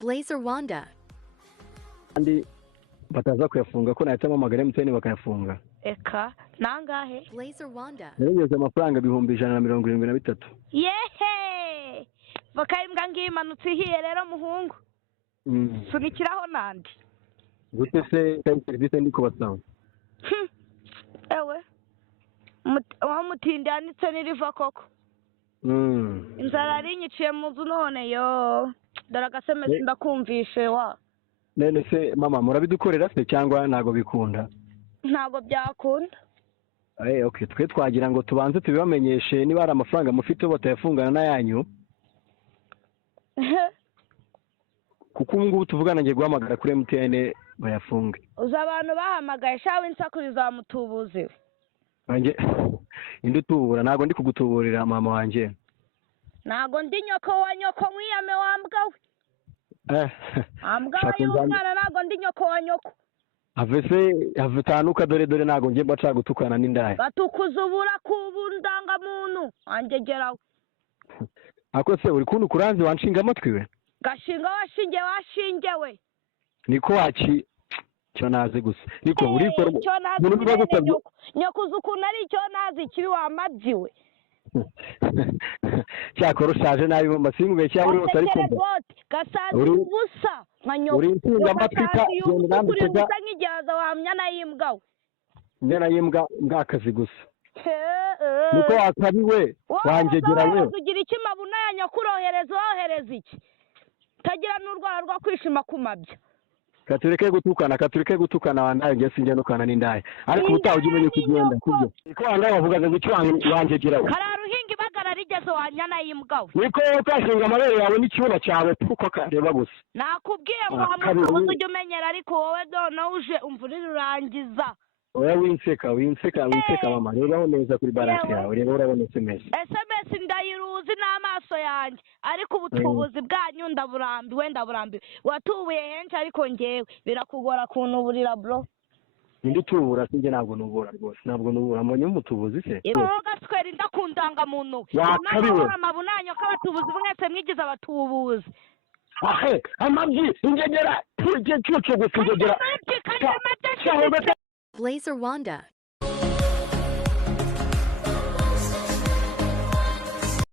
Blaze Rwanda. kandi bataza kuyafunga ko nahitamo amagare MTN bakayafunga. Eka nangahe? Blaze Rwanda. Narengeze amafaranga 173. Yehe! Bakayimbwa ngimanutse ihiye rero muhungu. Sunikiraho nandi. Gute se kandi service ndi kubasanga. Ewe. Wa mutindi yanitse niriva koko. Inzara ari nyiciye mu nzu none yo. Daragasemese ndakumvishe wa. Nene se mama murabidukorera se cyangwa nago bikunda? Ntago byakunda. Okay, twe twagira ngo tubanze tubibamenyeshe niba ari amafaranga mufite batayafungana na yanyu. Kuko ngubu tuvugana ngiye guhamagara kuri MTN bayafunge. Uza abantu bahamagaye shawe insakuriza wa mutubuzi. Wanjye indi tubura nago ndi kugutuburira mama wanje. Nago ndi nyoko wa nyoko mwiyame wambwa we. Ambwa y'umwana nago ndi nyoko wa nyoko. Avetanuka dore nago ngiye baca gutukana n'indaya. Batukuzubura kubundanga muntu angegerawe. Ako se uri kuntu kuranze wanshinga amatwi we? Gashinga washingewe. Niko waci cyo nazi gusa. Niko uri ko nyoko zukuna ari cyo nazi kiri wamabyiwe. Cyakora ushaje nabi mu masingu cyangwa uri utari kumva. Gasazi ubusa nka nyoko. Uri intunga amatwika genda nambitega. Ngijaza wamya nayimbwa. Nyana yimbwa ngakazi gusa. Niko wakabiwe wangegera we. Ugira ikima bunaya nyakurohereza ohereza iki? Tagira n'urwara rwa kwishima kumabya. Katureke gutukana wandaye nge sinje no kana n'indaya. Ariko ubutaho ugimenye kugenda kubyo. Niko wandaye bavugaga ngo icyo wangegera we. Kararuhinga ibagara rigeze wanyana yimbwa. Niko ukashinga amabere yawe n'icyura cyawe kuko kareba gusa. Nakubwiye ngo amutubuze ujye umenyera ariko wowe dono uje umvurira urangiza. Oya winseka mama reba neza kuri balance yawe reba urabonetse meza. SMS ndayiruzi n'amaso yanjye ariko ubutubuzi bwanyu ndaburambiwe watubuye henshi ariko ngewe birakugora kuntuburira bro. Ndi tubura sinjye ntabwo nubura rwose ntabwo nubura mbonye umutubuzi se. Iboga tweri ndakundanga muntu. Wakabiwe. Amabunanyo k'abatubuzi mwese mwigize abatubuzi. Amabyi ingegera tujye cyucyo gusingegera. Blaze Rwanda.